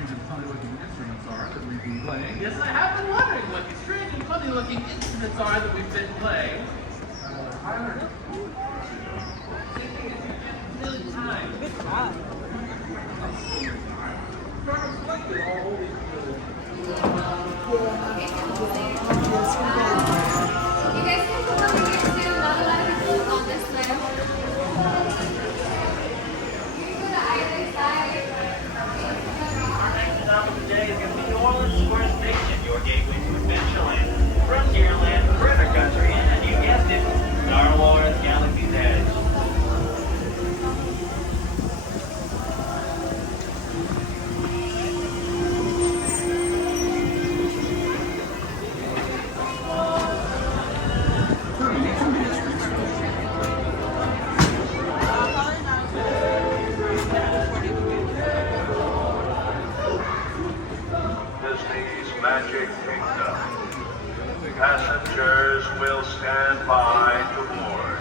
strange and funny-looking instruments are that we've been playing. Yes, I have been wondering what these strange and funny-looking instruments are that we've been playing. Tyler. Really time. Good job. You guys can come over here too. Not a lot of people on this side. You can go to either side. Our next stop of the day is going to be New Orleans Square Station, your gateway to Adventureland, Frontierland, Critter Country, and you guessed it, Star Wars Galaxy's Edge. Disney's Magic Kingdom. Passengers will stand by to board.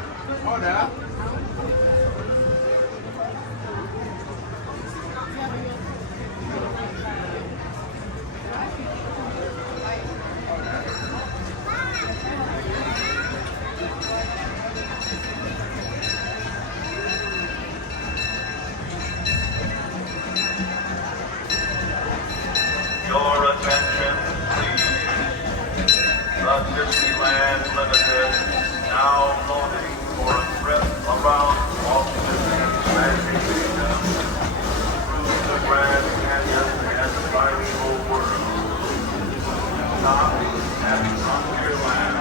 Your attention, please. The Disneyland Limited now loading for a trip around Walt Disney's Magic Kingdom through the Grand Canyon and Primeval World. Stop at Frontierland,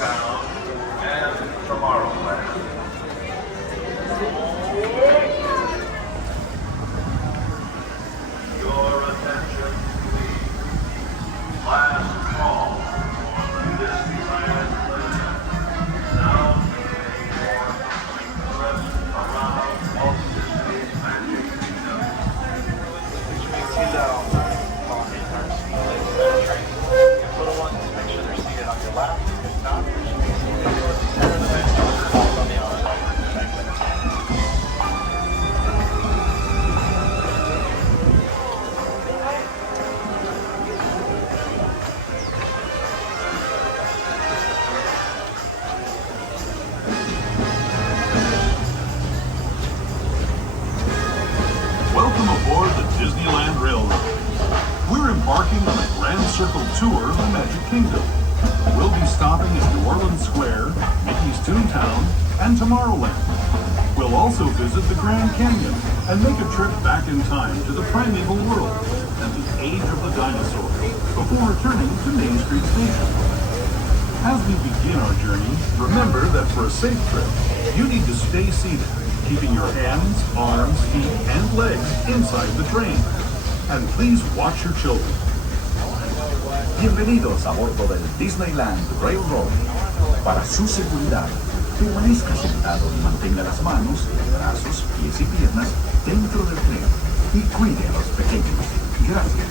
Town, and Tomorrowland. Your attention, please. Last call for the Disneyland Limited. Now moving for a complete trip around Walt Disney's Magic Kingdom. Which means he's out on entire speed limit train. Little ones, make sure they're seated on your lap. If not, you should be seated towards the center of the bench or on the outside. Welcome aboard the Disneyland Railroad. We're embarking on a Grand Circle tour of the Magic Kingdom. We'll be stopping at New Orleans Square, Mickey's Toontown, and Tomorrowland. We'll also visit the Grand Canyon and make a trip back in time to the Primeval World and the age of the dinosaurs before returning to Main Street Station. As we begin our journey, remember that for a safe trip, you need to stay seated, keeping your hands, arms, feet, and legs inside the train. And please watch your children. Bienvenidos a bordo del Disneyland Railroad. Para su seguridad, permanezca sentado y mantenga las manos, brazos, pies y piernas dentro del tren y cuide a los pequeños. Gracias.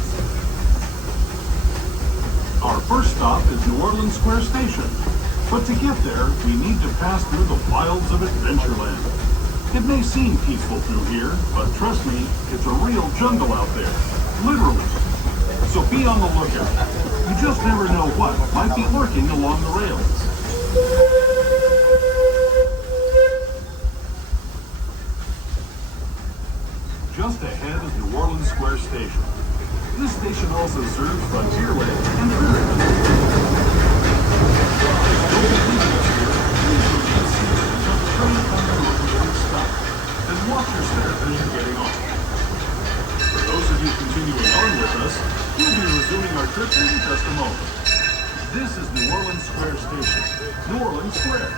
Our first stop is New Orleans Square Station. But to get there, we need to pass through the wilds of Adventureland. It may seem peaceful through here, but trust me, it's a real jungle out there. Literally. So be on the lookout. You just never know what might be lurking along the rails. Just ahead is New Orleans Square Station. This station also serves Frontierland and Jungle. And watch your step as you're getting on. For those of you continuing on with us, we'll be resuming our trip in just a moment. This is New Orleans Square Station. New Orleans Square.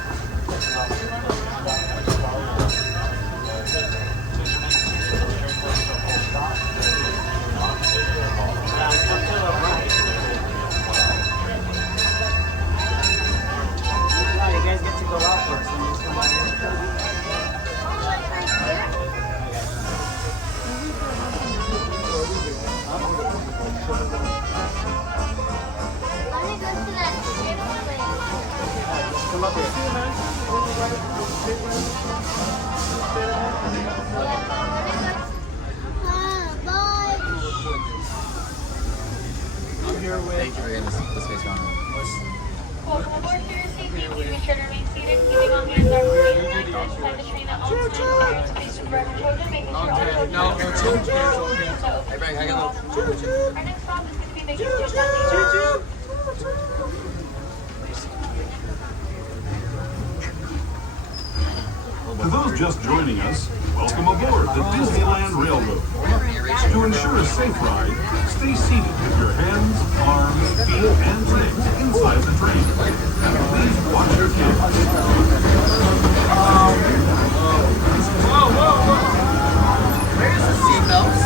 You guys get to go out first and just come out here. Come up here. you keep forgetting the space gone. Welcome aboard for your safety. Please be sure to remain seated, keeping all hands on board. Inside the train at all times. Please supervise your children, making sure all children No, are choo-choo. so Hey, Greg, how you doing? our next stop is going to be the Choo-choo. To those just joining us, welcome aboard the Disneyland Railroad. To ensure a safe ride, stay seated with your hands, arms, feet, and legs inside the train. And please watch your kids. Where's the seatbelts?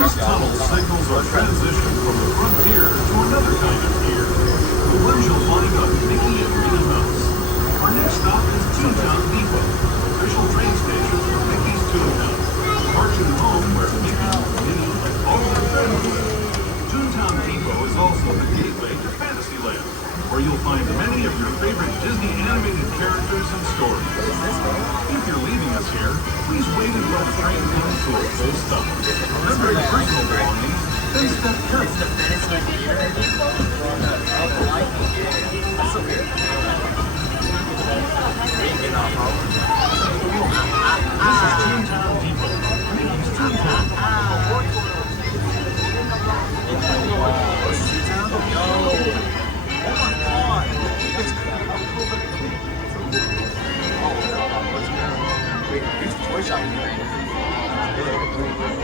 This tunnel signals our transition from the frontier to another kind of gear, the one you'll find on Mickey and Minnie's Mouse. Our next stop is Toontown Depot, official train station for Mickey's Toontown. Departure home where Mickey, Minnie, and all their friends live. Toontown Depot is also the gateway to Fantasyland, where you'll find many of your favorite Disney animated characters and stories. If you're leaving us here, please wait until the train comes to a full stop. Remember your personal belongings, then step carefully. This is Toontown Depot, Mickey's Toontown. Here's the toy shop in Ukraine.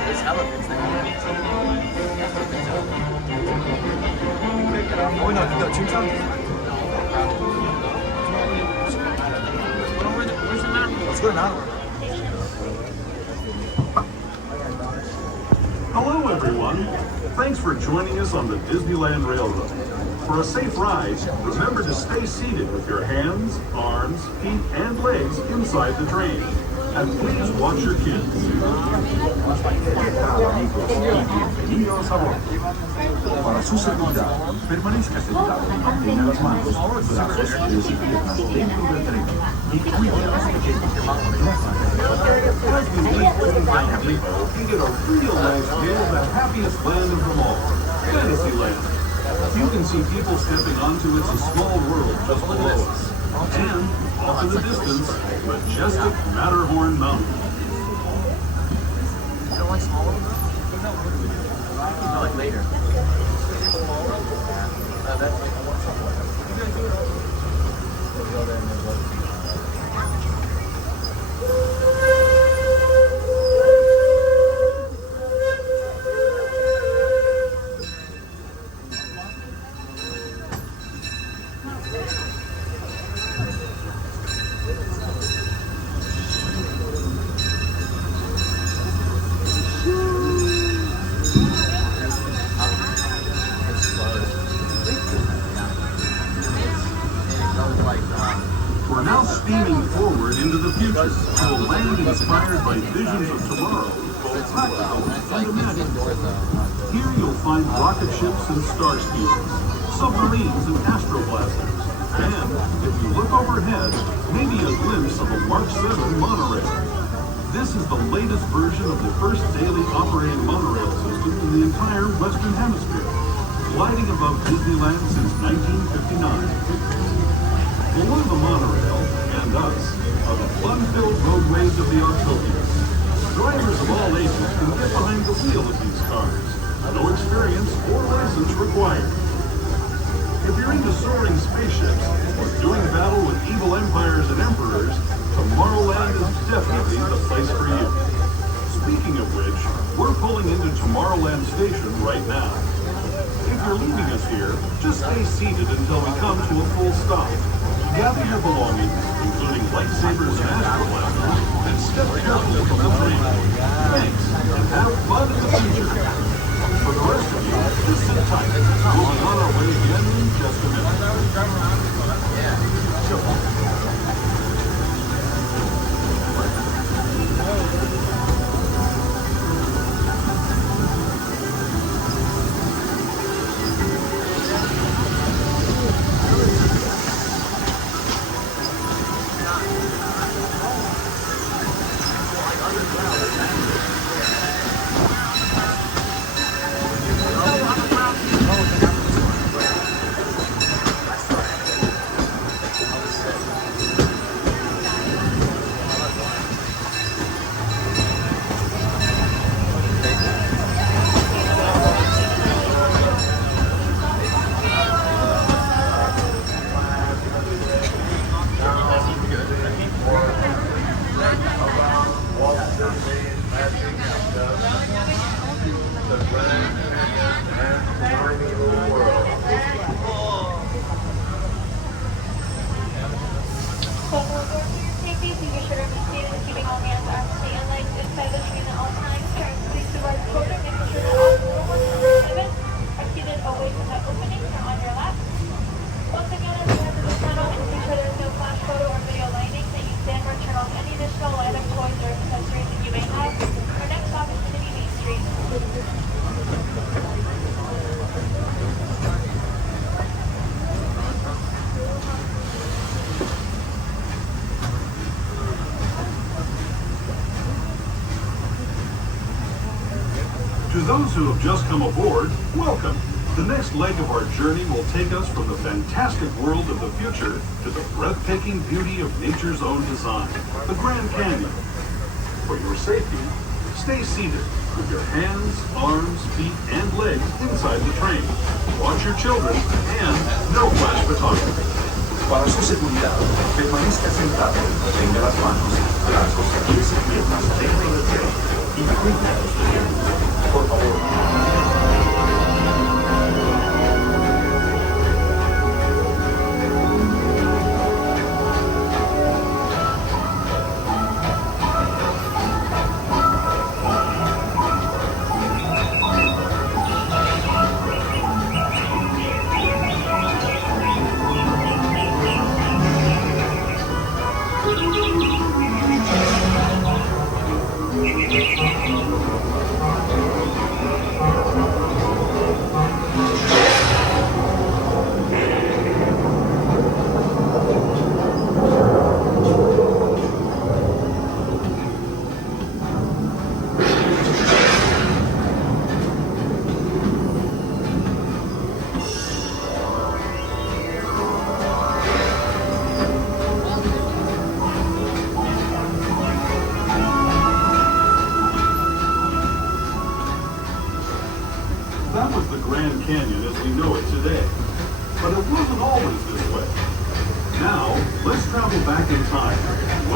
There's elephants there. Oh no, Toontown. Where's the mountain? Let's go to Mountain. Hello everyone. Thanks for joining us on the Disneyland Railroad. For a safe ride, remember to stay seated with your hands, arms, feet, and legs inside the train. And please watch your kids. Bienvenidos a bordo. Para su seguridad, permanezca sentado y mantenga las manos, brazos, pies y piernas dentro del tren y cuide a los pequeños. As we leave Disneyland Depot, you get a real nice view of the happiest land of them all, Fantasyland. You can see people stepping onto It's a Small World just below us. And, off in the distance, majestic Matterhorn Mountain. You don't like small ones? No, like later. That's like I want somewhere. We'll go there and then go. We're now steaming forward into the future to a land inspired by visions of tomorrow, both practical and imagined. Here you'll find rocket ships and star speeders, submarines and astroblasters, and, if you look overhead, maybe a glimpse of a Mark 7 monorail. This is the latest version of the first daily operating monorail system in the entire Western Hemisphere, gliding above Disneyland since 1959. Below the monorail, and us, are the fun-filled roadways of the Autopias. Drivers of all ages can get behind the wheel of these cars. No experience or license required. If you're into soaring spaceships or doing battle with evil empires and emperors, Tomorrowland is definitely the place for you. Speaking of which, we're pulling into Tomorrowland Station right now. If you're leaving us here, just stay seated until we come to a full stop. Gather your belongings, including lightsabers and astroblasters, and step carefully from the train. Thanks, and have fun in the future. For the rest of you, just sit tight. We'll be on our way again in just a minute. Yeah, sure. The Grand and Primeval World. For your safety, please be sure to be seated and keeping all hands, arms, feet, and legs inside the train at all times. Parents, please provide children, making sure that all little ones under 7 are seated away from the opening or on your lap. Once again, as we enter the tunnel, make sure there's no flash photo or video lighting, that you stand or turn off any additional light of toys or accessories that you may have. Our next stop is City Main Street. To those who have just come aboard, welcome. The next leg of our journey will take us from the fantastic world of the future to the breathtaking beauty of nature's own design, the Grand Canyon. For your safety, stay seated with your hands, arms, feet, and legs inside the train. Watch your children and no flash photography. Para su seguridad, permanezca sentado, tenga las manos, brazos, pies y piernas dentro del tren y cuide a los pequeños. Por favor.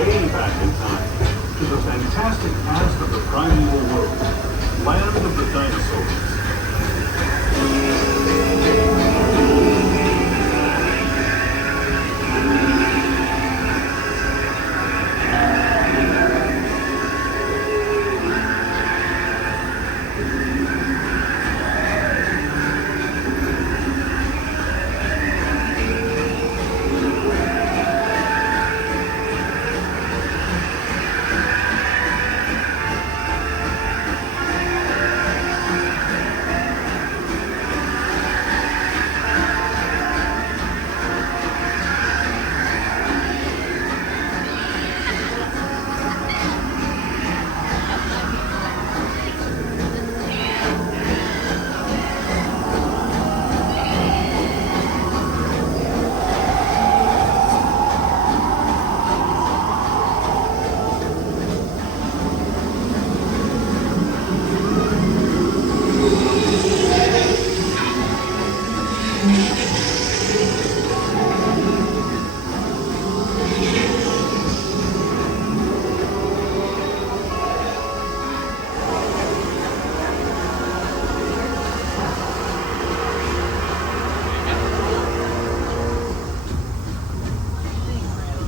way back in time to the fantastic past of the Primeval World, land of the dinosaurs.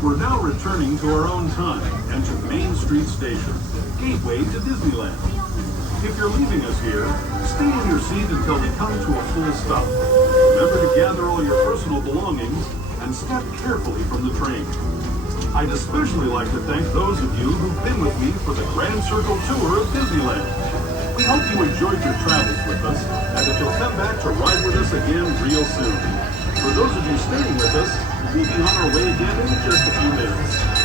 We're now returning to our own time and to Main Street Station, gateway to Disneyland. If you're leaving us here, stay in your seat until we come to a full stop. Remember to gather all your personal belongings and step carefully from the train. I'd especially like to thank those of you who've been with me for the Grand Circle Tour of Disneyland. We hope you enjoyed your travels with us and that you'll come back to ride with us again real soon. For those of you staying with us, we'll be on our way again in just a few minutes.